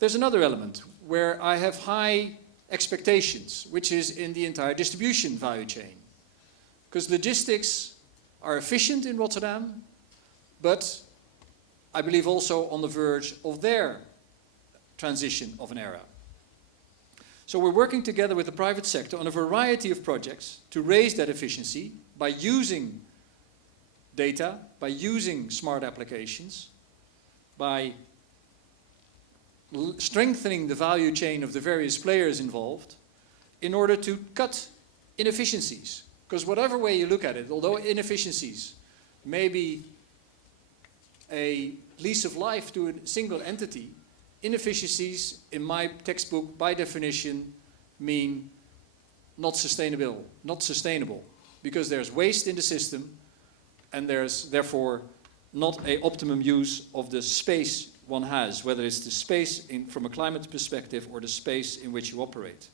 There's another element where I have high expectations, which is in the entire distribution value chain. Because logistics are efficient in Rotterdam, but I believe also on the verge of their transition of an era. So we're working together with the private sector on a variety of projects to raise that efficiency by using data, by using smart applications, by strengthening the value chain of the various players involved in order to cut inefficiencies. Because whatever way you look at it, although inefficiencies may be a lease of life to a single entity, inefficiencies in my textbook by definition mean not sustainable, because there's waste in the system and there's therefore not an optimum use of the space one has, whether it's the space from a climate perspective or the space in which you operate.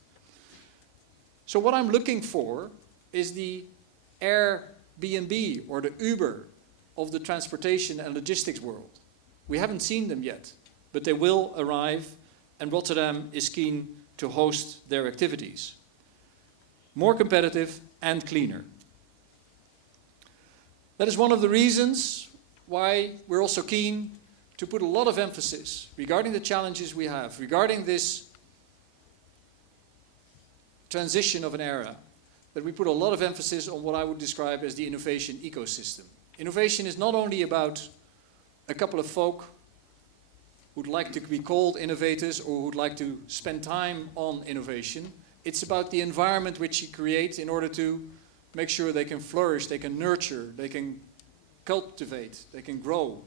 So what I'm looking for is the Airbnb or the Uber of the transportation and logistics world. We haven't seen them yet, but they will arrive, and Rotterdam is keen to host their activities. More competitive and cleaner. That is one of the reasons why we're also keen to put a lot of emphasis regarding the challenges we have, regarding this transition of an era, that we put a lot of emphasis on what I would describe as the innovation ecosystem. Innovation is not only about a couple of folk who'd like to be called innovators or who'd like to spend time on innovation. It's about the environment which you create in order to make sure they can flourish, they can nurture, they can cultivate, they can grow.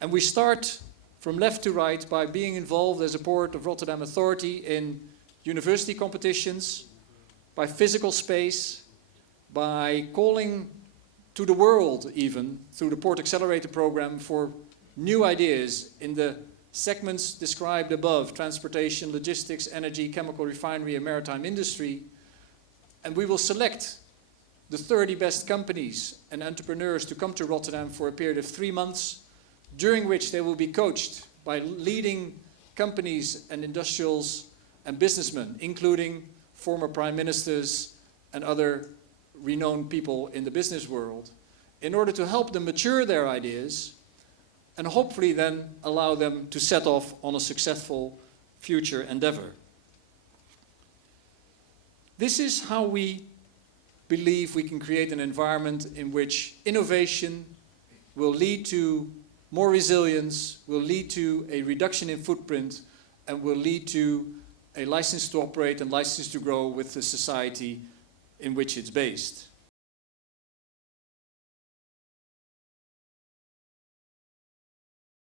And we start from left to right by being involved as a Port of Rotterdam Authority in university competitions, by physical space, by calling to the world even through the Port Accelerator program for new ideas in the segments described above: transportation, logistics, energy, chemical refinery and maritime industry. And we will select the 30 best companies and entrepreneurs to come to Rotterdam for a period of 3 months, during which they will be coached by leading companies and industrials and businessmen, including former prime ministers and other renowned people in the business world, in order to help them mature their ideas and hopefully then allow them to set off on a successful future endeavor. This is how we believe we can create an environment in which innovation will lead to more resilience, will lead to a reduction in footprint, and will lead to a license to operate and license to grow with the society in which it's based.